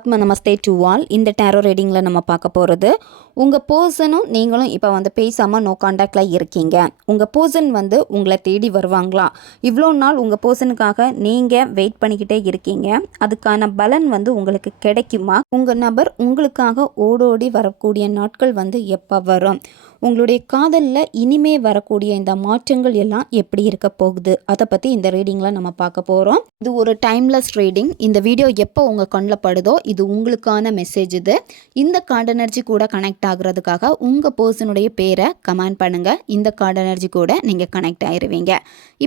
ஆத்ம நமஸ்தே to all இந்த டேரோ ரீடிங்கில் நம்ம பார்க்க போகிறது உங்கள் பர்சனும் நீங்களும் இப்போ வந்து பேசாமல் நோ காண்டாக்டில் இருக்கீங்க. உங்கள் பர்சன் வந்து உங்களை தேடி வருவாங்களா? இவ்வளோ நாள் உங்கள் பர்சனுக்காக நீங்கள் வெயிட் பண்ணிக்கிட்டே இருக்கீங்க. அதுக்கான பலன் வந்து உங்களுக்கு கிடைக்குமா? உங்கள் நபர் உங்களுக்காக ஓடோடி வரக்கூடிய நாட்கள் வந்து எப்போ வரும்? உங்களுடைய காதலில் இனிமே வரக்கூடிய இந்த மாற்றங்கள் எல்லாம் எப்படி இருக்க போகுது? அதை பற்றி இந்த ரீடிங்கில் நம்ம பார்க்க போகிறோம் இது ஒரு டைம்லெஸ் ரீடிங். இந்த வீடியோ எப்போ உங்கள் கண்ணில் படுதோ இது உங்களுக்கான மெசேஜ் இது. இந்த கார்டு எனர்ஜி கூட கனெக்ட் ஆகுறதுக்காக உங்கள் பர்சனுடைய பேரை கமெண்ட் பண்ணுங்கள் இந்த கார்டு எனர்ஜி கூட நீங்கள் கனெக்ட் ஆயிடுவீங்க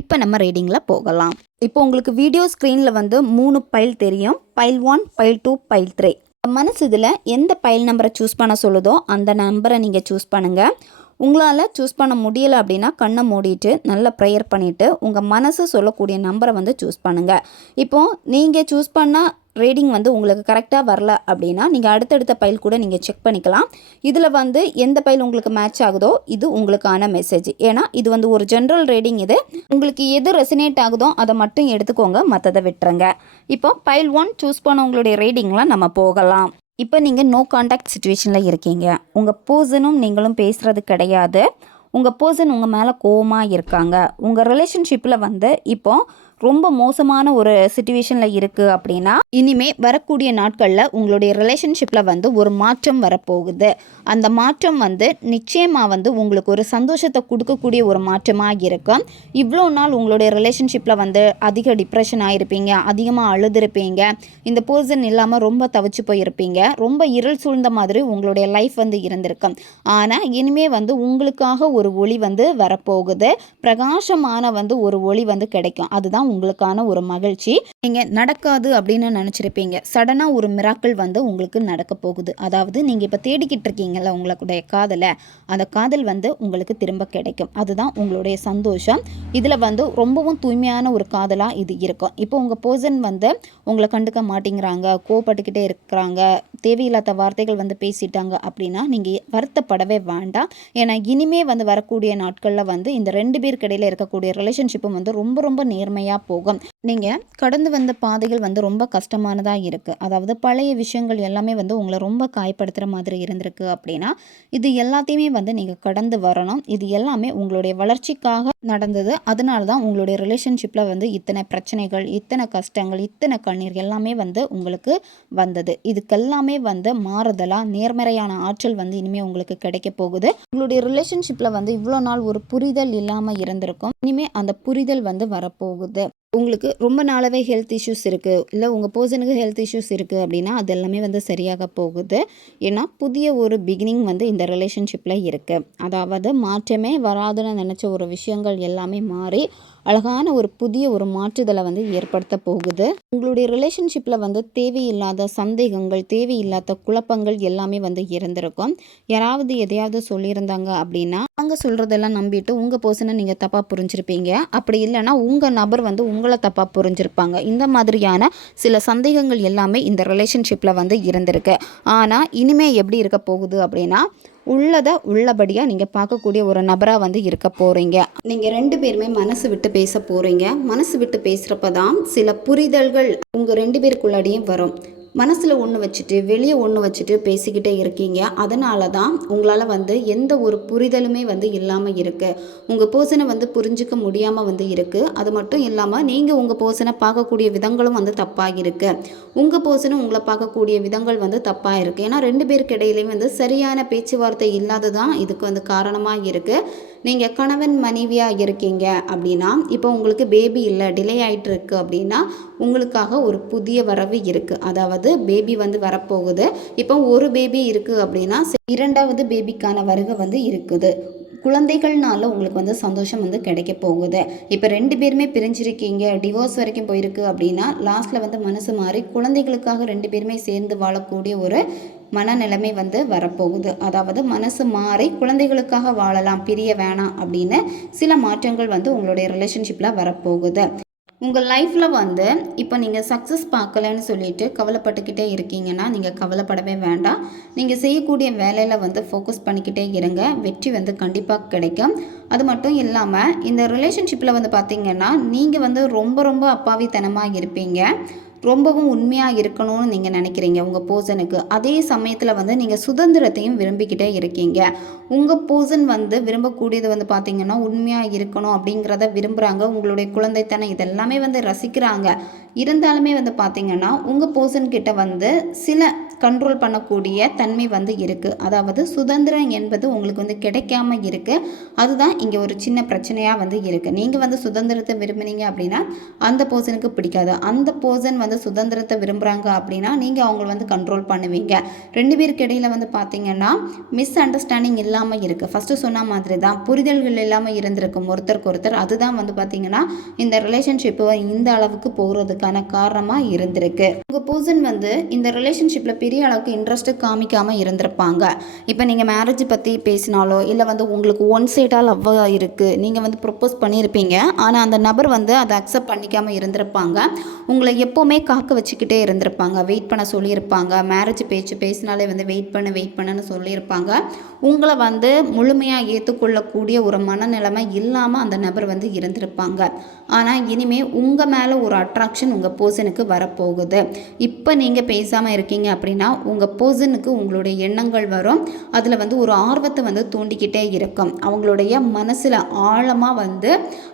இப்போ நம்ம ரீடிங்கில் போகலாம். இப்போ உங்களுக்கு வீடியோ ஸ்க்ரீனில் வந்து மூணு பைல் தெரியும். Pile one pile two pile three. மனசு இதில் எந்த பைல் நம்பரை சூஸ் பண்ண சொல்லுதோ அந்த நம்பரை நீங்கள் சூஸ் பண்ணுங்கள் உங்களால் சூஸ் பண்ண முடியலை அப்படின்னா கண்ணை மூடிட்டு நல்லா ப்ரேயர் பண்ணிவிட்டு உங்கள் மனசு சொல்லக்கூடிய நம்பரை வந்து சூஸ் பண்ணுங்கள் இப்போது நீங்கள் சூஸ் பண்ண ரீடிங் வந்து உங்களுக்கு கரெக்டாக வரல அப்படின்னா நீங்கள் அடுத்தடுத்த பைல் கூட நீங்கள் செக் பண்ணிக்கலாம். இதில் வந்து எந்த பைல் உங்களுக்கு மேட்ச் ஆகுதோ இது உங்களுக்கான மெசேஜ் ஏன்னா இது வந்து ஒரு ஜென்ரல் ரேடிங் இது. உங்களுக்கு எது ரெசினேட் ஆகுதோ அதை மட்டும் எடுத்துக்கோங்க மற்றதை விட்டுருங்க. இப்போ பைல் ஒன் சூஸ் பண்ண உங்களுடைய ரீடிங்லாம் நம்ம போகலாம். இப்போ நீங்கள் நோ காண்டாக்ட் சுச்சுவேஷனில் இருக்கீங்க. உங்கள் பர்சனும் நீங்களும் பேசுகிறது கிடையாது. உங்கள் பர்சன் உங்கள் மேலே கோவமாக இருக்காங்க. உங்கள் ரிலேஷன்ஷிப்பில் வந்து இப்போது ரொம்ப மோசமான ஒரு சுச்சுவேஷனில் இருக்குது அப்படின்னா இனிமே வரக்கூடிய நாட்களில் உங்களுடைய ரிலேஷன்ஷிப்பில் வந்து ஒரு மாற்றம் வரப்போகுது. அந்த மாற்றம் வந்து நிச்சயமாக வந்து உங்களுக்கு ஒரு சந்தோஷத்தை கொடுக்கக்கூடிய ஒரு மாற்றமாக இருக்கும். இவ்வளோ நாள் உங்களுடைய ரிலேஷன்ஷிப்பில் வந்து அதிக டிப்ரெஷன் ஆகிருப்பீங்க அதிகமாக அழுதுருப்பீங்க இந்த பர்சன் இல்லாமல் ரொம்ப தவிச்சு போயிருப்பீங்க ரொம்ப இருள் சூழ்ந்த மாதிரி உங்களுடைய லைஃப் வந்து இருந்திருக்கும். ஆனால் இனிமே வந்து உங்களுக்காக ஒரு ஒளி வந்து வரப்போகுது. பிரகாசமான வந்து ஒரு ஒளி வந்து கிடைக்கும். அதுதான் உங்களுக்கான ஒரு மகிழ்ச்சி. நீங்கள் நடக்காது அப்படின்னு நினச்சிருப்பீங்க. சடனாக ஒரு மிராக்கள் வந்து உங்களுக்கு நடக்க போகுது. அதாவது நீங்கள் இப்போ தேடிக்கிட்டு இருக்கீங்கல்ல உங்களுடைய காதலை அந்த காதல் வந்து உங்களுக்கு திரும்ப கிடைக்கும். அதுதான் உங்களுடைய சந்தோஷம். இதில் வந்து ரொம்பவும் தூய்மையான ஒரு காதலாக இது இருக்கும். இப்போ உங்கள் பர்சன் வந்து உங்களை கண்டுக்க மாட்டேங்கிறாங்க கோவப்பட்டுக்கிட்டே இருக்கிறாங்க தேவையில்லாத வார்த்தைகள் வந்து பேசிட்டாங்க அப்படின்னா நீங்கள் வருத்தப்படவே வேண்டாம். ஏன்னா இனிமே வந்து வரக்கூடிய நாட்களில் வந்து இந்த ரெண்டு பேருக்கு இடையில இருக்கக்கூடிய ரிலேஷன்ஷிப்பும் வந்து ரொம்ப ரொம்ப நேர்மையாக போகும். நீங்கள் கடந்து வந்த பாதைகள் வந்து ரொம்ப கஷ்டமானதாக இருக்குது அதாவது பழைய விஷயங்கள் எல்லாமே வந்து உங்களை ரொம்ப காயப்படுத்துகிற மாதிரி இருந்திருக்கு அப்படின்னா இது எல்லாத்தையுமே வந்து நீங்கள் கடந்து வரணும். இது எல்லாமே உங்களுடைய வளர்ச்சிக்காக நடந்தது. அதனால தான் உங்களுடைய ரிலேஷன்ஷிப்பில் வந்து இத்தனை பிரச்சனைகள் இத்தனை கஷ்டங்கள் இத்தனை கண்ணீர் எல்லாமே வந்து உங்களுக்கு வந்தது. இதுக்கெல்லாமே வந்து மாறுதலாக நேர்மறையான ஆற்றல் வந்து இனிமேல் உங்களுக்கு கிடைக்க போகுது. உங்களுடைய ரிலேஷன்ஷிப்பில் வந்து இவ்வளோ நாள் ஒரு புரிதல் இல்லாமல் இருந்திருக்கும். இனிமேல் அந்த புரிதல் வந்து வரப்போகுது. で உங்களுக்கு ரொம்ப நாளாகவே ஹெல்த் இஷ்யூஸ் இருக்குது இல்லை உங்கள் பர்சனுக்கு ஹெல்த் இஷ்யூஸ் இருக்குது அப்படின்னா அது எல்லாமே வந்து சரியாக போகுது. ஏன்னா புதிய ஒரு பிகினிங் வந்து இந்த ரிலேஷன்ஷிப்பில் இருக்குது அதாவது மாற்றமே வராதுன்னு நினச்ச ஒரு விஷயங்கள் எல்லாமே மாறி அழகான ஒரு புதிய ஒரு மாற்றுதலை வந்து ஏற்படுத்த போகுது. உங்களுடைய ரிலேஷன்ஷிப்பில் வந்து தேவையில்லாத சந்தேகங்கள் தேவையில்லாத குழப்பங்கள் எல்லாமே வந்து இருந்திருக்கும். யாராவது எதையாவது சொல்லியிருந்தாங்க அப்படின்னா அவங்க சொல்கிறதெல்லாம் நம்பிட்டு உங்கள் பர்சனை நீங்கள் தப்பாக புரிஞ்சிருப்பீங்க. அப்படி இல்லைன்னா உங்கள் நபர் வந்து உங்கள் தப்பாக புரிஞ்சிருப்பாங்க. இந்த மாதிரியான சில சந்தேகங்கள் எல்லாமே இந்த ரிலேஷன்ஷிப்பில் வந்து இருந்திருக்கு. ஆனால் இனிமே எப்படி இருக்க போகுது அப்படின்னா உள்ளதை உள்ளபடியாக நீங்கள் பார்க்கக்கூடிய ஒரு நபராக வந்து இருக்க போகிறீங்க நீங்கள் ரெண்டு பேருமே மனசு விட்டு பேச போகிறீங்க மனசு விட்டு பேசுகிறப்ப தான் சில புரிதல்கள் உங்கள் ரெண்டு பேருக்குள்ளாடியும் வரும். மனசில் ஒன்று வச்சுட்டு வெளியே ஒன்று வச்சுட்டு பேசிக்கிட்டே இருக்கீங்க. அதனால தான் உங்களால் வந்து எந்த ஒரு புரிதலுமே வந்து இல்லாமல் இருக்குது உங்கள் பர்சனை வந்து புரிஞ்சிக்க முடியாமல் வந்து இருக்குது அது மட்டும் இல்லாமல் நீங்கள் உங்கள் பர்சனை பார்க்கக்கூடிய விதங்களும் வந்து தப்பாக இருக்குது உங்கள் பர்சனும் உங்களை பார்க்கக்கூடிய விதங்கள் வந்து தப்பாக இருக்குது ஏன்னா ரெண்டு பேருக்கு இடையிலையும் வந்து சரியான பேச்சுவார்த்தை இல்லாத தான் இதுக்கு வந்து காரணமாக இருக்குது நீங்கள் கணவன் மனைவியாக இருக்கீங்க அப்படின்னா இப்போ உங்களுக்கு பேபி இல்லை டிலே ஆகிட்டுருக்கு அப்படின்னா உங்களுக்காக ஒரு புதிய வரவு இருக்குது அதாவது பேபி வந்து வரப்போகுது. இப்போ ஒரு பேபி இருக்குது அப்படின்னா இரண்டாவது பேபிக்கான வருகை வந்து இருக்குது. குழந்தைகள்னால உங்களுக்கு வந்து சந்தோஷம் வந்து கிடைக்க போகுது. இப்போ ரெண்டு பேருமே பிரிஞ்சிருக்கீங்க டிவோர்ஸ் வரைக்கும் போயிருக்கு அப்படின்னா லாஸ்ட்டில் வந்து மனசு மாறி குழந்தைகளுக்காக ரெண்டு பேருமே சேர்ந்து வாழக்கூடிய ஒரு மனநிலைமை வந்து வரப்போகுது. அதாவது மனசு மாறி குழந்தைகளுக்காக வாழலாம் பிரிய வேணாம் அப்படின்னு சில மாற்றங்கள் வந்து உங்களுடைய ரிலேஷன்ஷிப்பில் வரப்போகுது. உங்கள் லைஃப்பில் வந்து இப்போ நீங்கள் சக்ஸஸ் பார்க்கலன்னு சொல்லிட்டு கவலைப்பட்டுக்கிட்டே இருக்கீங்கன்னா நீங்கள் கவலைப்படவே வேண்டாம். நீங்கள் செய்யக்கூடிய வேலையில் வந்து ஃபோக்கஸ் பண்ணிக்கிட்டே இருங்க. வெற்றி வந்து கண்டிப்பாக கிடைக்கும். அது மட்டும் இல்லாமல் இந்த ரிலேஷன்ஷிப்பில் வந்து பார்த்திங்கன்னா நீங்கள் வந்து ரொம்ப ரொம்ப அப்பாவித்தனமாக இருப்பீங்க. ரொம்பவும் உண்மையாக இருக்கணும்னு நீங்கள் நினைக்கிறீங்க. உங்கள் போர்சனுக்கு அதே சமயத்தில் வந்து நீங்கள் சுதந்திரத்தையும் விரும்பிக்கிட்டே இருக்கீங்க. உங்கள் போர்சன் வந்து விரும்பக்கூடியது வந்து பார்த்தீங்கன்னா உண்மையாக இருக்கணும் அப்படிங்கிறத விரும்புகிறாங்க உங்களுடைய குழந்தைத்தனம் இதெல்லாமே வந்து ரசிக்கிறாங்க. இருந்தாலுமே வந்து பார்த்தீங்கன்னா உங்கள் பர்சன் கிட்ட வந்து சில கண்ட்ரோல் பண்ணக்கூடிய தன்மை வந்து இருக்குது அதாவது சுதந்திரம் என்பது உங்களுக்கு வந்து கிடைக்காம இருக்குது அதுதான் இங்கே ஒரு சின்ன பிரச்சனையாக வந்து இருக்குது நீங்கள் வந்து சுதந்திரத்தை விரும்புனீங்க அப்படின்னா அந்த போர்சனுக்கு பிடிக்காது. அந்த போர்சன் வந்து சுதந்திரத்தை விரும்புகிறாங்க அப்படின்னா நீங்கள் அவங்கள வந்து கண்ட்ரோல் பண்ணுவீங்க. ரெண்டு பேருக்கு இடையில் வந்து பார்த்தீங்கன்னா மிஸ் அண்டர்ஸ்டாண்டிங் இல்லாமல் இருக்குது ஃபஸ்ட்டு சொன்ன மாதிரி தான் புரிதல்கள் இல்லாமல் இருந்திருக்கும் ஒருத்தருக்கு ஒருத்தர். அதுதான் வந்து பார்த்தீங்கன்னா இந்த ரிலேஷன்ஷிப்பு இந்த அளவுக்கு போகிறதுக்கான காரணமாக இருந்திருக்கு. உங்கள் பர்சன் வந்து இந்த ரிலேஷன்ஷிப்பில் பெரிய அளவுக்கு இன்ட்ரெஸ்ட்டு காமிக்காமல் இருந்திருப்பாங்க. இப்போ நீங்கள் மேரேஜ் பற்றி பேசினாலோ இல்லை வந்து உங்களுக்கு ஒன் சைடாக லவ் இருக்குது நீங்கள் வந்து ப்ரொப்போஸ் பண்ணியிருப்பீங்க ஆனால் அந்த நபர் வந்து அதை அக்செப்ட் பண்ணிக்காமல் இருந்திருப்பாங்க. உங்களை எப்போவுமே காக்க வச்சுக்கிட்டே இருந்திருப்பாங்க. வெயிட் பண்ண சொல்லியிருப்பாங்க. மேரேஜ் பேச்சு பேசினாலே வந்து வெயிட் பண்ணு வெயிட் பண்ணுன்னு சொல்லியிருப்பாங்க. உங்களை வந்து முழுமையாக ஏற்றுக்கொள்ளக்கூடிய ஒரு மனநிலைமை இல்லாமல் அந்த நபர் வந்து இருந்திருப்பாங்க. ஆனால் இனிமேல் உங்கள் மேலே ஒரு அட்ராக்ஷன் உங்கள் பர்சனுக்கு வரப்போகுது. இப்போ நீங்கள் பேசாமல் இருக்கீங்க அப்படின்னா உங்கள் பர்சனுக்கு உங்களுடைய எண்ணங்கள் வரும். அதில் வந்து ஒரு ஆர்வத்தை வந்து தூண்டிக்கிட்டே இருக்கும். அவங்களுடைய மனசில் ஆழமாக வந்து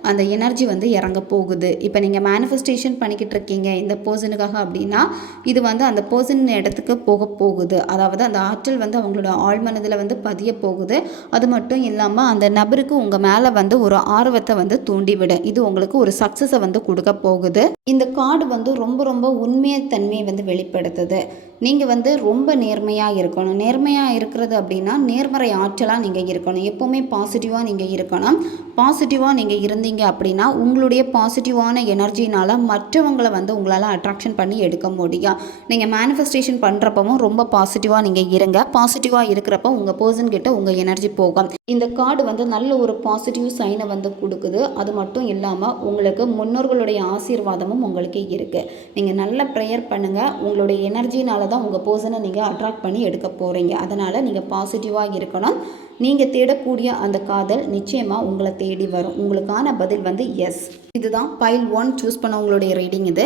அந்த எனர்ஜி வந்து இறங்க போகுது. இப்போ நீங்கள் மேனிஃபெஸ்டேஷன் பண்ணிக்கிட்டு இருக்கீங்க. இந்த பர்சனுக்காக அப்படின்னா இது வந்து அந்த பர்சன் இடத்துக்கு போக போகுது. அதாவது அந்த ஆற்றல் வந்து அவங்களோட ஆழ்மனதில் வந்து பதிய போகுது. அது மட்டும் இல்லாமல் அந்த நபருக்கு உங்கள் மேலே வந்து ஒரு ஆர்வத்தை வந்து தூண்டிவிடும். இது உங்களுக்கு ஒரு சக்ஸஸை வந்து கொடுக்க போகுது. இந்த கார்டு வந்து ரொம்ப ரொம்ப உண்மையத்தன்மையை வந்து வெளிப்படுத்துது. நீங்கள் வந்து ரொம்ப நேர்மையாக இருக்கணும். நேர்மையாக இருக்கிறது அப்படின்னா நேர்மறை ஆற்றலாக நீங்கள் இருக்கணும். எப்போவுமே பாசிட்டிவாக நீங்கள் இருக்கணும். பாசிட்டிவாக நீங்கள் இருந்தீங்க அப்படின்னா உங்களுடைய பாசிட்டிவான எனர்ஜினால் மற்றவங்களை வந்து உங்களால் அட்ராக்ஷன் பண்ணி எடுக்க முடியும். நீங்கள் மேனிஃபெஸ்டேஷன் பண்ணுறப்பவும் ரொம்ப பாசிட்டிவாக நீங்கள் இருங்க. பாசிட்டிவாக இருக்கிறப்ப உங்கள் பர்சன் கிட்ட உங்கள் எனர்ஜி போகும். இந்த கார்டு வந்து நல்ல ஒரு பாசிட்டிவ் சைனை வந்து கொடுக்குது. அது மட்டும் இல்லாமல் உங்களுக்கு முன்னோர்களுடைய ஆசீர்வாதமும் உங்களுக்கு இருக்குது நீங்கள் நல்ல ப்ரேயர் பண்ணுங்கள் உங்களுடைய எனர்ஜினால் தான் உங்கள் பர்சனை நீங்கள் அட்ராக்ட் பண்ணி எடுக்க போகிறீங்க அதனால் நீங்கள் பாசிட்டிவாக இருக்கணும். நீங்கள் தேடக்கூடிய அந்த காதல் நிச்சயமாக உங்களை தேடி வரும். உங்களுக்கான பதில் வந்து எஸ் இதுதான் பைல் ஒன் சூஸ் பண்ணவங்களுடைய ரீடிங் இது.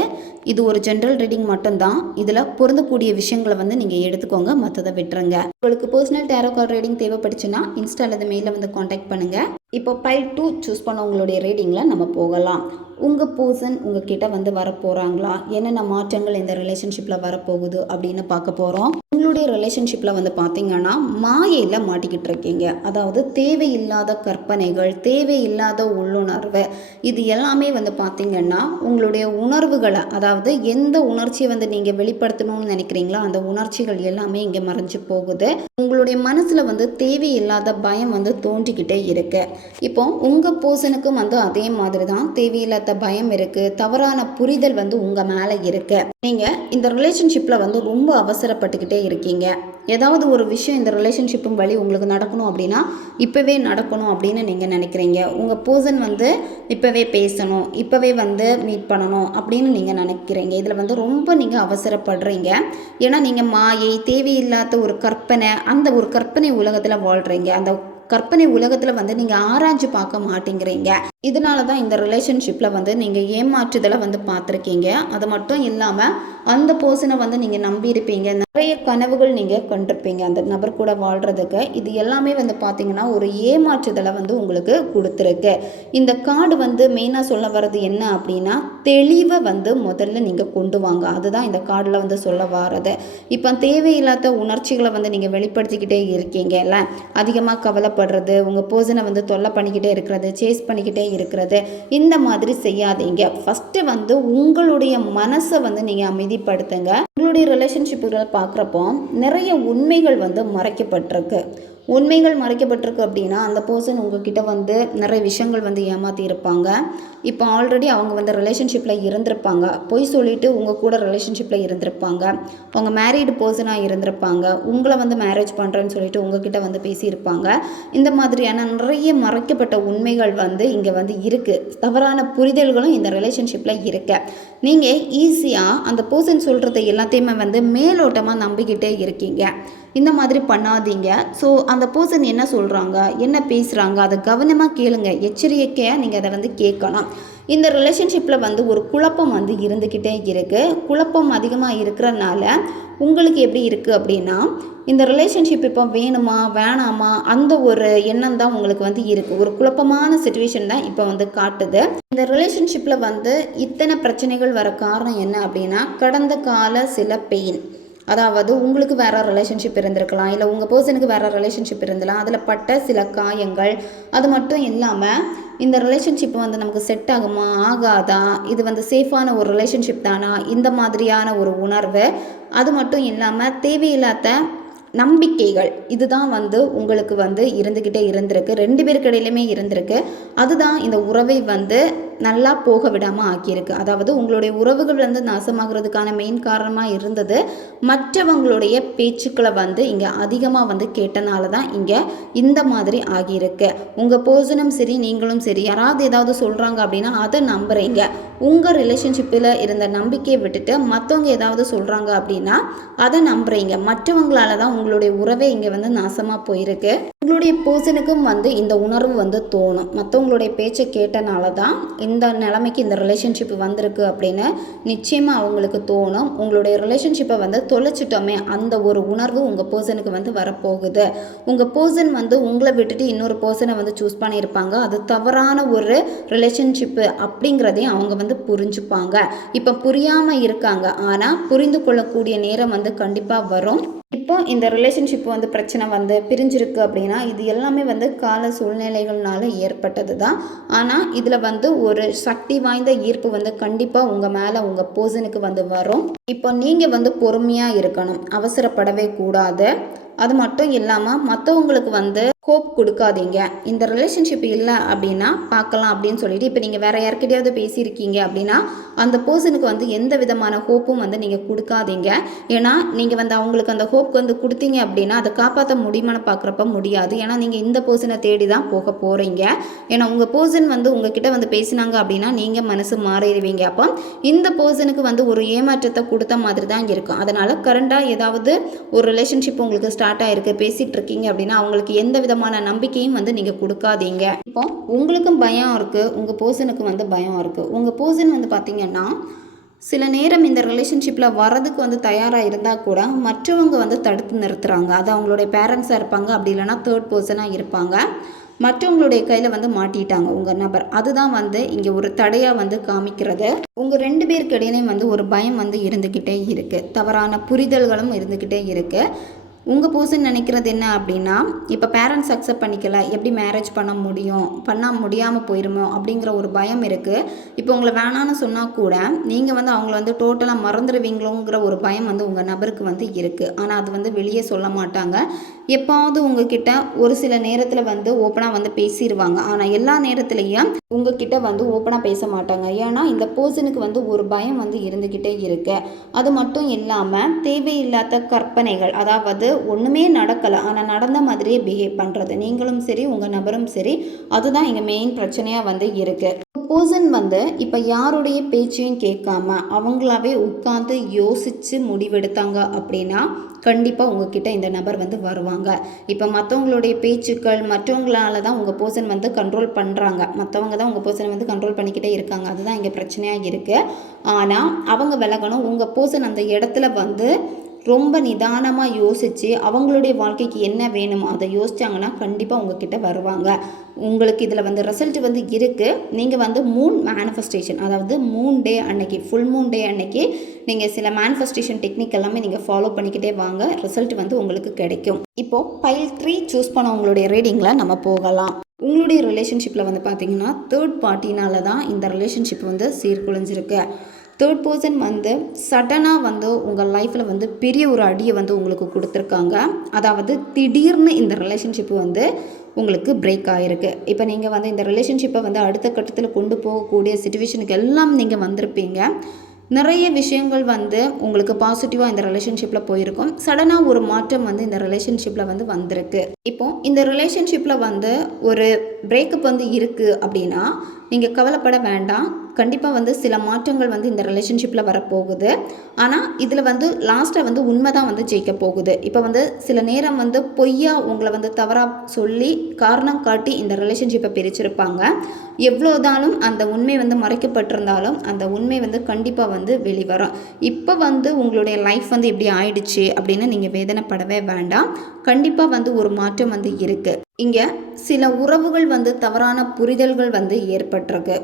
இது ஒரு ஜென்ரல் ரீடிங் மட்டும்தான். இதில் பொருந்தக்கூடிய விஷயங்களை வந்து நீங்கள் எடுத்துக்கோங்க. மற்றதை விட்டுருங்க. உங்களுக்கு பர்சனல் டேரோ கார்டு ரீடிங் தேவைப்பட்டுச்சுன்னா இன்ஸ்டா அல்லது மெயிலில் வந்து காண்டாக்ட் பண்ணுங்கள் இப்போ பைல் டூ சூஸ் பண்ணவங்களுடைய ரீடிங்கில் நம்ம போகலாம். உங்கள் பர்சன் உங்கள் கிட்ட வந்து வரப்போகிறாங்களா என்னென்ன மாற்றங்கள் இந்த ரிலேஷன்ஷிப்பில் வரப்போகுது அப்படின்னு பார்க்க போகிறோம் உங்களுடைய ரிலேஷன்ஷிப்பில் வந்து பார்த்தீங்கன்னா மாயையில் மாட்டிக்கிட்டு இருக்கீங்க. அதாவது தேவையில்லாத கற்பனைகள் தேவையில்லாத உள்ளுணர்வு இது எல்லாமே வந்து பார்த்திங்கன்னா உங்களுடைய உணர்வுகளை அதாவது எந்த உணர்ச்சியை வந்து நீங்கள் வெளிப்படுத்தணும்னு நினைக்கிறீங்களோ அந்த உணர்ச்சிகள் எல்லாமே இங்கே மறைஞ்சு போகுது. உங்களுடைய மனசில் வந்து தேவையில்லாத பயம் வந்து தோன்றிக்கிட்டே இருக்கு. இப்போ உங்கள் பர்சனுக்கும் வந்து அதே மாதிரி தான் தேவையில்லாத பயம் இருக்குது தவறான புரிதல் வந்து உங்கள் மேலே இருக்கு. நீங்கள் இந்த ரிலேஷன்ஷிப்பில் வந்து ரொம்ப அவசரப்பட்டுக்கிட்டே இருக்கீங்க. ஏதாவது ஒரு விஷயம் இந்த ரிலேஷன்ஷிப்பும் வழி உங்களுக்கு நடக்கணும் அப்படின்னா இப்போவே நடக்கணும் அப்படின்னு நீங்கள் நினைக்கிறீங்க. உங்கள் பர்சன் வந்து இப்போவே பேசணும் இப்போவே வந்து மீட் பண்ணணும் அப்படின்னு நீங்கள் நினைக்கிறீங்க. இதில் வந்து ரொம்ப நீங்கள் அவசரப்படுறீங்க. ஏன்னா நீங்கள் மாயை தேவையில்லாத ஒரு கற்பனை அந்த ஒரு கற்பனை உலகத்தில் வாழ்கிறீங்க அந்த கற்பனை உலகத்தில் வந்து நீங்கள் ஆராய்ஞ்சு பார்க்க மாட்டேங்கிறீங்க. இதனால தான் இந்த ரிலேஷன்ஷிப்பில் வந்து நீங்கள் ஏமாற்றுதலை வந்து பார்த்துருக்கீங்க. அது மட்டும் இல்லாமல் அந்த பர்சனை வந்து நீங்கள் நம்பியிருப்பீங்க நிறைய கனவுகள் நீங்கள் கண்டிருப்பீங்க. அந்த நபர் கூட வாழ்கிறதுக்கு இது எல்லாமே வந்து பார்த்திங்கன்னா ஒரு ஏமாற்றுதலை வந்து உங்களுக்கு கொடுத்துருக்கு. இந்த கார்டு வந்து மெயினாக சொல்ல வர்றது என்ன அப்படின்னா தெளிவை வந்து முதல்ல நீங்கள் கொண்டு வாங்க. அதுதான் இந்த கார்டில் வந்து சொல்ல வர்றது. இப்போ தேவையில்லாத உணர்ச்சிகளை வந்து நீங்கள் வெளிப்படுத்திக்கிட்டே இருக்கீங்கல்ல அதிகமாக கவலைப்படுறது உங்கள் பர்சனை வந்து தொல்லை பண்ணிக்கிட்டே இருக்கிறது சேஸ் பண்ணிக்கிட்டே இருக்கிறது இந்த மாதிரி செய்யாதீங்க. ஃபஸ்ட்டு வந்து உங்களுடைய மனசை வந்து நீங்கள் உறுதிப்படுத்துங்க. உங்களுடைய ரிலேஷன்ஷிப்புகளை பார்க்குறப்போ நிறைய உண்மைகள் வந்து மறைக்கப்பட்டிருக்கு. உண்மைகள் மறைக்கப்பட்டிருக்கு அப்படின்னா அந்த பர்சன் உங்ககிட்ட வந்து நிறைய விஷயங்கள் வந்து ஏமாற்றி இருப்பாங்க இப்போ ஆல்ரெடி அவங்க வந்து ரிலேஷன்ஷிப்பில் இருந்திருப்பாங்க. பொய் சொல்லிட்டு உங்கள் கூட ரிலேஷன்ஷிப்பில் இருந்திருப்பாங்க. அவங்க மேரீடு பர்சனாக இருந்திருப்பாங்க. உங்களை வந்து மேரேஜ் பண்ணுறேன்னு சொல்லிட்டு உங்ககிட்ட வந்து பேசியிருப்பாங்க. இந்த மாதிரியான நிறைய மறைக்கப்பட்ட உண்மைகள் வந்து இங்கே வந்து இருக்குது தவறான புரிதல்களும் இந்த ரிலேஷன்ஷிப்பில் இருக்கு. நீங்கள் ஈஸியாக அந்த பர்சன் சொல்கிறத எல்லாத்தையுமே வந்து மேலோட்டமாக நம்பிக்கிட்டே இருக்கீங்க. இந்த மாதிரி பண்ணாதீங்க. ஸோ அந்த பர்சன் என்ன சொல்கிறாங்க என்ன பேசுகிறாங்க அதை கவனமாக கேளுங்க. எச்சரிக்கையாக நீங்கள் அதை வந்து கேட்கணும் இந்த ரிலேஷன்ஷிப்பில் வந்து ஒரு குழப்பம் வந்து இருந்துக்கிட்டே இருக்குது குழப்பம் அதிகமாக இருக்கிறனால உங்களுக்கு எப்படி இருக்குது அப்படின்னா இந்த ரிலேஷன்ஷிப் இப்போ வேணுமா வேணாமா அந்த ஒரு எண்ணம் தான் உங்களுக்கு வந்து இருக்குது ஒரு குழப்பமான சுச்சுவேஷன் தான் இப்போ வந்து காட்டுது. இந்த ரிலேஷன்ஷிப்பில் வந்து இத்தனை பிரச்சனைகள் வர காரணம் என்ன அப்படின்னா கடந்த கால சில பெயின் அதாவது உங்களுக்கு வேற ரிலேஷன்ஷிப் இருந்திருக்கலாம் இல்லை உங்கள் பர்சனுக்கு வேற ரிலேஷன்ஷிப் இருந்தலாம் அதில் பட்ட சில காயங்கள் அது மட்டும் இல்லாமல் இந்த ரிலேஷன்ஷிப் வந்து நமக்கு செட் ஆகுமா ஆகாதா இது வந்து சேஃபான ஒரு ரிலேஷன்ஷிப் தானா இந்த மாதிரியான ஒரு உணர்வு அது மட்டும் இல்லாமல் தேவையில்லாத நம்பிக்கைகள் இதுதான் வந்து உங்களுக்கு வந்து இருந்துக்கிட்டே இருந்திருக்கு. ரெண்டு பேருக்கு இடையிலுமே இருந்திருக்கு. அதுதான் இந்த உறவை வந்து நல்லா போக விடாமல் ஆக்கியிருக்கு. அதாவது உங்களுடைய உறவுகள் வந்து நாசமாகிறதுக்கான மெயின் காரணமாக இருந்தது. மற்றவங்களுடைய பேச்சுக்களை வந்து இங்கே அதிகமாக வந்து கேட்டனால தான் இங்கே இந்த மாதிரி ஆகியிருக்கு. உங்கள் பர்சனும் சரி நீங்களும் சரி யாராவது ஏதாவது சொல்கிறாங்க அப்படின்னா அதை நம்புகிறீங்க உங்கள் ரிலேஷன்ஷிப்பில் இருந்த நம்பிக்கையை விட்டுட்டு மற்றவங்க ஏதாவது சொல்கிறாங்க அப்படின்னா அதை நம்புகிறீங்க மற்றவங்களால தான் உங்களுடைய உறவே இங்கே வந்து நாசமாக போயிருக்கு. உங்களுடைய பர்சனுக்கும் வந்து இந்த உணர்வு வந்து தோணும். மற்றவங்களுடைய பேச்சை கேட்டனால தான் இந்த நிலைமைக்கு இந்த ரிலேஷன்ஷிப் வந்திருக்கு அப்படின்னு நிச்சயமாக அவங்களுக்கு தோணும். உங்களுடைய ரிலேஷன்ஷிப்பை வந்து தொலைச்சிட்டோமே அந்த ஒரு உணர்வு உங்கள் பர்சனுக்கு வந்து வரப்போகுது. உங்கள் பர்சன் வந்து உங்களை விட்டுட்டு இன்னொரு பர்சனை வந்து சூஸ் பண்ணியிருப்பாங்க. அது தவறான ஒரு ரிலேஷன்ஷிப்பு அப்படிங்கிறதையும் அவங்க வந்து புரிஞ்சுப்பாங்க. இப்போ புரியாமல் இருக்காங்க. ஆனால் புரிந்து கொள்ளக்கூடிய நேரம் வந்து கண்டிப்பாக வரும். இப்போ இந்த ரிலேஷன்ஷிப் வந்து பிரச்சனை வந்து பிரிஞ்சிருக்கு அப்படின்னா இது எல்லாமே வந்து கால சூழ்நிலைகள்னால ஏற்பட்டது தான் ஆனால் இதில் வந்து ஒரு சக்தி வாய்ந்த ஈர்ப்பு வந்து கண்டிப்பாக உங்கள் மேலே உங்கள் போர்சனுக்கு வந்து வரும். இப்போ நீங்கள் வந்து பொறுமையாக இருக்கணும். அவசரப்படவே கூடாது. அது மட்டும் இல்லாமல் மற்றவங்களுக்கு வந்து ஹோப் கொடுக்காதீங்க. இந்த ரிலேஷன்ஷிப் இல்லை அப்படின்னா பார்க்கலாம் அப்படின்னு சொல்லிட்டு இப்போ நீங்கள் வேறு யார்கிட்டயாவது பேசியிருக்கீங்க அப்படின்னா அந்த பர்சனுக்கு வந்து எந்த விதமான ஹோப்பும் வந்து நீங்கள் கொடுக்காதீங்க. ஏன்னா நீங்கள் வந்து அவங்களுக்கு அந்த ஹோப் வந்து கொடுத்தீங்க அப்படின்னா அதை காப்பாற்ற முடியுமான்னு பார்க்குறப்ப முடியாது. ஏன்னா நீங்கள் இந்த பர்சனை தேடி தான் போக போகிறீங்க ஏன்னா உங்கள் பர்சன் வந்து உங்ககிட்ட வந்து பேசினாங்க அப்படின்னா நீங்கள் மனசு மாறிடுவீங்க. அப்போ இந்த பர்சனுக்கு வந்து ஒரு ஏமாற்றத்தை கொடுத்த மாதிரி தான் இருக்கும். அதனால் கரண்டாக ஏதாவது ஒரு ரிலேஷன்ஷிப் உங்களுக்கு ஸ்டார்ட் ஆகிருக்கு பேசிகிட்டு இருக்கீங்க அப்படின்னா அவங்களுக்கு எந்த விதமான நம்பிக்கையும் வந்து நீங்கள் கொடுக்காதீங்க. இப்போ உங்களுக்கும் பயம் இருக்குது உங்கள் பர்சனுக்கும் வந்து பயம் இருக்குது உங்கள் பர்சன் வந்து பார்த்தீங்கன்னா சில நேரம் இந்த ரிலேஷன்ஷிப்பில் வரதுக்கு வந்து தயாராக இருந்தால் கூட மற்றவங்க வந்து தடுத்து நிறுத்துகிறாங்க அது அவங்களுடைய பேரண்ட்ஸாக இருப்பாங்க அப்படி இல்லைன்னா தேர்ட் பர்சனாக இருப்பாங்க. மற்றவங்களுடைய கையில் வந்து மாட்டிட்டாங்க உங்கள் நபர். அதுதான் வந்து இங்கே ஒரு தடையாக வந்து காமிக்கிறது. உங்கள் ரெண்டு பேருக்கு இடையிலையும் வந்து ஒரு பயம் வந்து இருந்துக்கிட்டே இருக்குது தவறான புரிதல்களும் இருந்துக்கிட்டே இருக்குது உங்கள் பர்சன் நினைக்கிறது என்ன அப்படின்னா இப்போ பேரண்ட்ஸ் அக்செப்ட் பண்ணிக்கல எப்படி மேரேஜ் பண்ண முடியும் பண்ண முடியாமல் போயிருமோ அப்படிங்கிற ஒரு பயம் இருக்குது இப்போ உங்களை வேணான்னு சொன்னால் கூட நீங்கள் வந்து அவங்கள வந்து டோட்டலாக மறந்துடுவீங்களோங்கிற ஒரு பயம் வந்து உங்கள் நபருக்கு வந்து இருக்குது ஆனால் அது வந்து வெளியே சொல்ல மாட்டாங்க. எப்பாவது உங்ககிட்ட ஒரு சில நேரத்தில் வந்து ஓப்பனாக வந்து பேசிடுவாங்க ஆனால் எல்லா நேரத்துலையும் உங்ககிட்ட வந்து ஓப்பனாக பேச மாட்டாங்க. ஏன்னா இந்த பர்சனுக்கு வந்து ஒரு பயம் வந்து இருந்துக்கிட்டே இருக்கு. அது மட்டும் இல்லாமல் தேவையில்லாத கற்பனைகள் அதாவது ஒன்றுமே நடக்கலை. ஆனால் நடந்த மாதிரியே பிஹேவ் பண்ணுறது நீங்களும் சரி உங்கள் நபரும் சரி அதுதான் இங்கே மெயின் பிரச்சனையாக வந்து இருக்குது பர்சன் வந்து இப்போ யாருடைய பேச்சையும் கேட்காம அவங்களாவே உட்காந்து யோசித்து முடிவெடுத்தாங்க அப்படின்னா கண்டிப்பாக உங்ககிட்ட இந்த நபர் வந்து வருவாங்க. இப்போ மற்றவங்களுடைய பேச்சுக்கள் மற்றவங்களால தான் உங்கள் பர்சன் வந்து கண்ட்ரோல் பண்ணுறாங்க மற்றவங்க தான் உங்கள் பர்சனை வந்து கண்ட்ரோல் பண்ணிக்கிட்டே இருக்காங்க. அதுதான் இங்கே பிரச்சனையாக இருக்குது ஆனால் அவங்க விலகணும். உங்கள் பர்சன் அந்த இடத்துல வந்து ரொம்ப நிதானமாக யோசித்து அவங்களுடைய வாழ்க்கைக்கு என்ன வேணுமோ அதை யோசிச்சாங்கன்னா கண்டிப்பாக உங்ககிட்ட வருவாங்க. உங்களுக்கு இதில் வந்து ரிசல்ட் வந்து இருக்குது நீங்கள் வந்து மூன் மேனிஃபெஸ்டேஷன் அதாவது மூன் டே அன்னைக்கு ஃபுல் மூன் டே அன்னைக்கு நீங்கள் சில மேனிஃபெஸ்டேஷன் டெக்னிக் எல்லாமே நீங்கள் ஃபாலோ பண்ணிக்கிட்டே வாங்க. ரிசல்ட் வந்து உங்களுக்கு கிடைக்கும். இப்போது பைல் த்ரீ சூஸ் பண்ண உங்களுடைய ரீடிங்கில் நம்ம போகலாம். உங்களுடைய ரிலேஷன்ஷிப்பில் வந்து பார்த்தீங்கன்னா தேர்ட் பார்ட்டினால தான் இந்த ரிலேஷன்ஷிப் வந்து சீர்குலைஞ்சிருக்கு. தேர்ட் பர்சன் வந்து சடனாக வந்து உங்கள் லைஃப்பில் வந்து பெரிய ஒரு அடியை வந்து உங்களுக்கு கொடுத்துருக்காங்க. அதாவது திடீர்னு இந்த ரிலேஷன்ஷிப் வந்து உங்களுக்கு பிரேக் ஆகிருக்கு இப்போ நீங்கள் வந்து இந்த ரிலேஷன்ஷிப்பை வந்து அடுத்த கட்டத்தில் கொண்டு போகக்கூடிய சுச்சுவேஷனுக்கு எல்லாம் நீங்கள் வந்திருப்பீங்க. நிறைய விஷயங்கள் வந்து உங்களுக்கு பாசிட்டிவாக இந்த ரிலேஷன்ஷிப்பில் போயிருக்கும். சடனாக ஒரு மாற்றம் வந்து இந்த ரிலேஷன்ஷிப்பில் வந்து வந்திருக்கு. இப்போ இந்த ரிலேஷன்ஷிப்பில் வந்து ஒரு பிரேக்கப் வந்து இருக்குது அப்படின்னா நீங்கள் கவலைப்பட வேண்டாம். கண்டிப்பாக வந்து சில மாற்றங்கள் வந்து இந்த ரிலேஷன்ஷிப்பில் வரப்போகுது. ஆனால் இதில் வந்து லாஸ்ட்டாக வந்து உண்மை தான் வந்து ஜெயிக்க போகுது. இப்போ வந்து சில நேரம் வந்து பொய்யா உங்களை வந்து தவறாக சொல்லி காரணம் காட்டி இந்த ரிலேஷன்ஷிப்பை பிரிச்சிருப்பாங்க. எவ்வளோதாலும் அந்த உண்மை வந்து மறைக்கப்பட்டிருந்தாலும் அந்த உண்மை வந்து கண்டிப்பாக வந்து வெளிவரும். இப்போ வந்து உங்களுடைய லைஃப் வந்து இப்படி ஆயிடுச்சு அப்படின்னு நீங்கள் வேதனைப்படவே வேண்டாம். கண்டிப்பாக வந்து ஒரு மாற்றம் வந்து இருக்குது இங்கே சில உறவுகள் வந்து தவறான புரிதல்கள் வந்து ஏற்பட்டிருக்கு.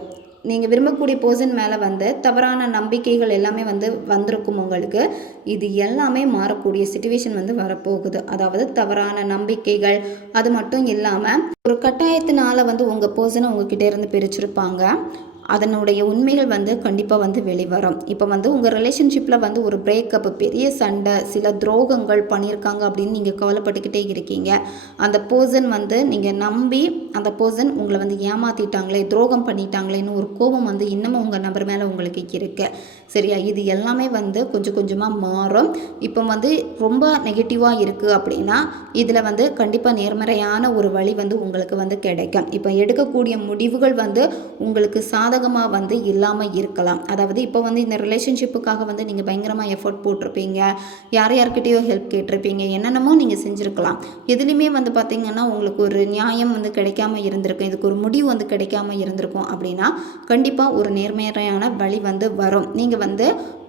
நீங்கள் விரும்பக்கூடிய போர்ஷன் மேலே வந்து தவறான நம்பிக்கைகள் எல்லாமே வந்து வந்திருக்கும் உங்களுக்கு. இது எல்லாமே மாறக்கூடிய சுச்சுவேஷன் வந்து வரப்போகுது. அதாவது தவறான நம்பிக்கைகள் அது மட்டும் இல்லாமல் ஒரு கட்டாயத்தினால வந்து உங்கள் போர்ஷனை உங்ககிட்ட இருந்து பிரிச்சிருப்பாங்க. அதனுடைய உண்மைகள் வந்து கண்டிப்பாக வந்து வெளிவரும். இப்போ வந்து உங்கள் ரிலேஷன்ஷிப்பில் வந்து ஒரு பிரேக்கப் பெரிய சண்டை சில துரோகங்கள் பண்ணியிருக்காங்க அப்படின்னு நீங்கள் கவலைப்பட்டுக்கிட்டே இருக்கீங்க. அந்த பர்சன் வந்து நீங்கள் நம்பி அந்த பர்சன் உங்களை வந்து ஏமாற்றிட்டாங்களே துரோகம் பண்ணிட்டாங்களேன்னு ஒரு கோபம் வந்து இன்னமும் உங்கள் நபர் மேலே உங்களுக்கு இருக்கு. சரியா? இது எல்லாமே வந்து கொஞ்சம் கொஞ்சமாக மாறும். இப்போ வந்து ரொம்ப நெகட்டிவாக இருக்குது அப்படின்னா இதில் வந்து கண்டிப்பாக நேர்மறையான ஒரு வழி வந்து உங்களுக்கு வந்து கிடைக்கும். இப்போ எடுக்கக்கூடிய முடிவுகள் வந்து உங்களுக்கு சாதகமாக வந்து இல்லாமல் இருக்கலாம். அதாவது இப்போ வந்து இந்த ரிலேஷன்ஷிப்புக்காக வந்து நீங்கள் பயங்கரமாக எஃபோர்ட் போட்டிருப்பீங்க. யார் யார்கிட்டயோ ஹெல்ப் கேட்டிருப்பீங்க. என்னென்னமோ நீங்கள் செஞ்சுருக்கலாம். எதுலேயுமே வந்து பார்த்தீங்கன்னா உங்களுக்கு ஒரு நியாயம் வந்து கிடைக்காம இருந்திருக்கும். இதுக்கு ஒரு முடிவு வந்து கிடைக்காம இருந்திருக்கும் அப்படின்னா கண்டிப்பாக ஒரு நேர்மையான வழி வந்து வரும். நீங்கள் வந்து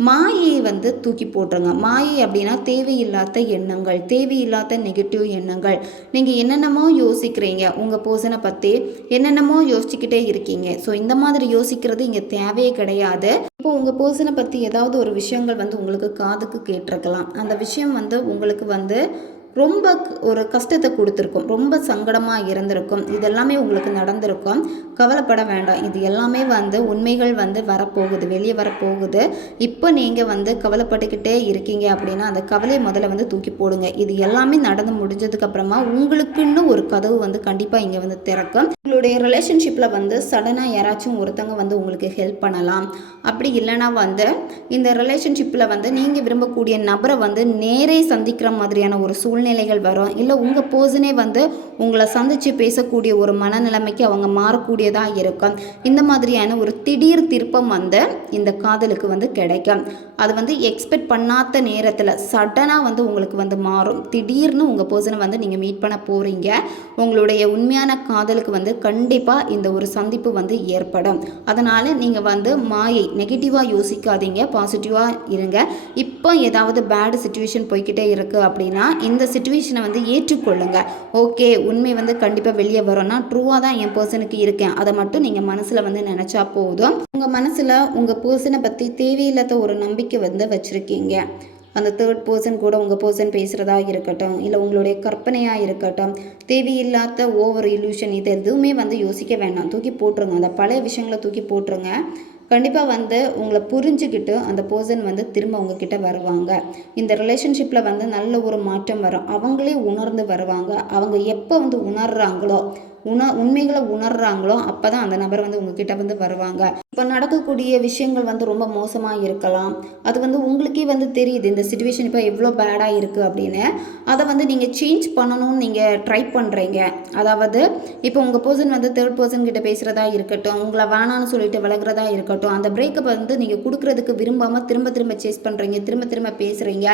மாயை வந்து தூக்கி போட்டுருங்க. மாயை அப்படின்னா தேவையில்லாத எண்ணங்கள் தேவையில்லாத நெகட்டிவ் எண்ணங்கள். நீங்கள் என்னென்னமோ யோசிக்கிறீங்க. உங்கள் பர்சனை பற்றி என்னென்னமோ யோசிச்சுக்கிட்டே இருக்கீங்க. ஸோ இந்த மாதிரி யோசிக்கிறது இங்கே தேவையே கிடையாது. இப்போ உங்கள் பர்சனை பற்றி ஏதாவது ஒரு விஷயங்கள் வந்து உங்களுக்கு காதுக்கு கேட்டிருக்கலாம். அந்த விஷயம் வந்து உங்களுக்கு வந்து ரொம்ப ஒரு கஷ்டத்தை கொடுத்துருக்கும். ரொம்ப சங்கடமாக இருந்திருக்கும். இதெல்லாமே உங்களுக்கு நடந்திருக்கும். கவலைப்பட வேண்டாம். இது எல்லாமே வந்து உண்மைகள் வந்து வரப்போகுது. வெளியே வரப்போகுது. இப்போ நீங்கள் வந்து கவலைப்பட்டுக்கிட்டே இருக்கீங்க அப்படின்னா அந்த கவலையை முதல்ல வந்து தூக்கி போடுங்க. இது எல்லாமே நடந்து முடிஞ்சதுக்கப்புறமா உங்களுக்குன்னு ஒரு கதவு வந்து கண்டிப்பாக இங்கே வந்து திறக்கும். உங்களுடைய ரிலேஷன்ஷிப்பில் வந்து சடனாக யாராச்சும் ஒருத்தவங்க வந்து உங்களுக்கு ஹெல்ப் பண்ணலாம். அப்படி இல்லைன்னா வந்து இந்த ரிலேஷன்ஷிப்பில் வந்து நீங்கள் விரும்பக்கூடிய நபரை வந்து நேரே சந்திக்கிற மாதிரியான ஒரு சூழ்நிலைகள் வரும். இல்லை உங்கள் பர்சனே வந்து உங்களை சந்தித்து பேசக்கூடிய ஒரு மனநிலைமைக்கு அவங்க மாறக்கூடிய தான் இருக்கும். இந்த மாதிரியான ஒரு திடீர் திருப்பம் வந்து இந்த காதலுக்கு வந்து கிடைக்கும். அது வந்து எக்ஸ்பெக்ட் பண்ணாத நேரத்தில் சடனாக வந்து உங்களுக்கு வந்து மாறும். திடீர்னு உங்கள் பர்சனை வந்து நீங்கள் மீட் பண்ண போகிறீங்க உங்களுடைய உண்மையான காதலுக்கு வந்து கண்டிப்பாக இந்த ஒரு சந்திப்பு வந்து ஏற்படும். அதனால் நீங்கள் வந்து மாயை நெகட்டிவாக யோசிக்காதீங்க பாசிட்டிவாக இருங்க. இப்போ ஏதாவது பேடு சுச்சுவேஷன் போய்க்கிட்டே இருக்குது அப்படின்னா இந்த சுச்சுவேஷனை வந்து ஏற்றுக்கொள்ளுங்க. ஓகே உண்மை வந்து கண்டிப்பாக வெளியே வரும்னா ட்ரூவாக தான் என் பர்சனுக்கு இருக்கேன். அதை மட்டும் நீங்கள் மனசில் வந்து நினச்சா போதும். உங்கள் மனசில் உங்கள் பர்சனை பற்றி தேவையில்லாத ஒரு நம்பிக்கை வந்து வச்சுருக்கீங்க. அந்த தேர்ட் பர்சன் கூட உங்கள் பர்சன் பேசுகிறதா இருக்கட்டும் இல்லை உங்களுடைய கற்பனையாக இருக்கட்டும் தேவையில்லாத ஓவர் இல்யூஷன் இது எதுவுமே வந்து யோசிக்க வேண்டாம் தூக்கி போட்டுருங்க. அந்த பழைய விஷயங்களை தூக்கி போட்டுருங்க. கண்டிப்பாக வந்து உங்களை புரிஞ்சுக்கிட்டு அந்த பர்சன் வந்து திரும்ப உங்ககிட்ட வருவாங்க. இந்த ரிலேஷன்ஷிப்பில் வந்து நல்ல ஒரு மாற்றம் வரும். அவங்களே உணர்ந்து வருவாங்க. அவங்க எப்போ வந்து உணர்றாங்களோ உண உண்மைகளை உணர்றாங்களோ அப்போ தான் அந்த நபர் வந்து உங்ககிட்ட வந்து வருவாங்க. இப்போ நடக்கக்கூடிய விஷயங்கள் வந்து ரொம்ப மோசமாக இருக்கலாம். அது வந்து உங்களுக்கே வந்து தெரியுது இந்த சுச்சுவேஷன் இப்போ எவ்வளோ பேடாக இருக்குது அப்படின்னு. அதை வந்து நீங்கள் சேஞ்ச் பண்ணணும்னு நீங்கள் ட்ரை பண்ணுறீங்க அதாவது இப்போ உங்கள் பர்சன் வந்து தேர்ட் பர்சன் கிட்ட பேசுகிறதா இருக்கட்டும் உங்களை வேணான்னு சொல்லிட்டு விலகுறதா இருக்கட்டும் அந்த பிரேக்கப் வந்து நீங்கள் கொடுக்குறதுக்கு விரும்பாமல் திரும்ப திரும்ப சேஸ் பண்ணுறீங்க திரும்ப திரும்ப பேசுகிறீங்க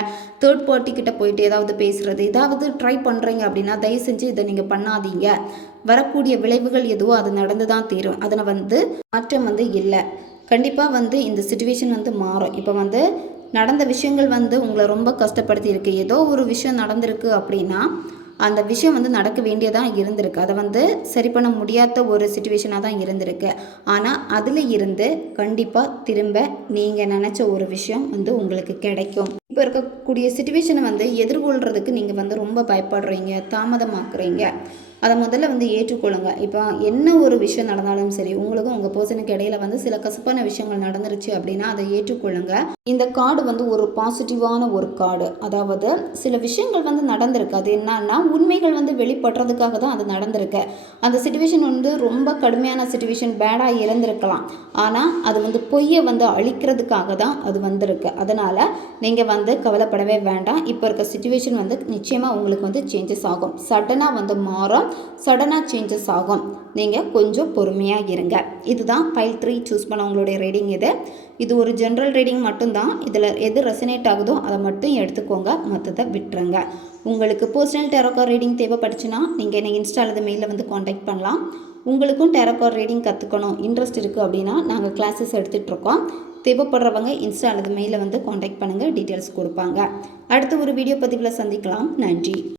தேர்ட் பார்ட்டி கிட்ட போயிட்டு ஏதாவது பேசுகிறது ஏதாவது ட்ரை பண்ணுறீங்க அப்படின்னா தயவு செஞ்சு இதை நீங்கள் பண்ணாதீங்க. வரக்கூடிய விளைவுகள் எதுவோ அது நடந்து தான் தீரும். அதில் வந்து மாற்றம் வந்து இல்லை. கண்டிப்பாக வந்து இந்த சுச்சுவேஷன் வந்து மாறும். இப்போ வந்து நடந்த விஷயங்கள் வந்து உங்களை ரொம்ப கஷ்டப்படுத்தி இருக்கு ஏதோ ஒரு விஷயம் நடந்திருக்கு அப்படின்னா அந்த விஷயம் வந்து நடக்க வேண்டியதாக இருந்திருக்கு. அதை வந்து சரி பண்ண முடியாத ஒரு சுச்சுவேஷனாக தான் இருந்திருக்கு. ஆனால் அதில் இருந்து கண்டிப்பாக திரும்ப நீங்கள் நினச்ச ஒரு விஷயம் வந்து உங்களுக்கு கிடைக்கும். இப்போ இருக்கக்கூடிய சுச்சுவேஷனை வந்து எதிர்கொள்கிறதுக்கு நீங்கள் வந்து ரொம்ப பயப்படுறீங்க தாமதமாக்குறீங்க. அதை முதல்ல வந்து ஏற்றுக்கொள்ளுங்க. இப்போ என்ன ஒரு விஷயம் நடந்தாலும் சரி உங்களுக்கும் உங்கள் பர்சனுக்கு இடையில வந்து சில கசப்பான விஷயங்கள் நடந்துருச்சு அப்படின்னா அதை ஏற்றுக்கொள்ளுங்க. இந்த கார்டு வந்து ஒரு பாசிட்டிவான ஒரு கார்டு அதாவது சில விஷயங்கள் வந்து நடந்திருக்கு. அது என்னன்னா உண்மைகள் வந்து வெளிப்படுறதுக்காக தான் அது நடந்திருக்கு. அந்த சுச்சுவேஷன் வந்து ரொம்ப கடுமையான சுச்சுவேஷன் பேடாக இருந்திருக்கலாம். ஆனால் அது வந்து பொய்யை வந்து அழிக்கிறதுக்காக தான் அது வந்திருக்கு. அதனால் நீங்கள் வந்து கவலைப்படவே வேண்டாம். இப்போ இருக்க சுச்சுவேஷன் வந்து நிச்சயமாக உங்களுக்கு வந்து சேஞ்சஸ் ஆகும். சடனாக வந்து மாறும். சடனாக சேஞ்சஸ் ஆகும். நீங்கள் கொஞ்சம் பொறுமையாக இருங்க. இதுதான் ஃபைல் த்ரீ சூஸ் பண்ணவங்களுடைய ரீடிங் இது. இது ஒரு ஜென்ரல் ரீடிங் மட்டும்தான். இதில் எது ரெசனேட் ஆகுதோ அதை மட்டும் எடுத்துக்கோங்க. மற்றதை விட்டுருங்க. உங்களுக்கு பர்சனல் டெரோக்கார் ரீடிங் தேவைப்பட்டுச்சுன்னா நீங்கள் என்னை இன்ஸ்டா அல்லது மெயிலில் வந்து காண்டாக்ட் பண்ணலாம். உங்களுக்கும் டெரோக்கார் ரீடிங் கற்றுக்கணும் இன்ட்ரெஸ்ட் இருக்குது அப்படின்னா நாங்கள் கிளாஸஸ் எடுத்துகிட்ருக்கோம் தேவைப்படுறவங்க இன்ஸ்டா அல்லது மெயிலில் வந்து காண்டாக்ட் பண்ணுங்கள் டீட்டெயில்ஸ் கொடுப்பாங்க. அடுத்த ஒரு வீடியோ பதிவில் சந்திக்கலாம். நன்றி.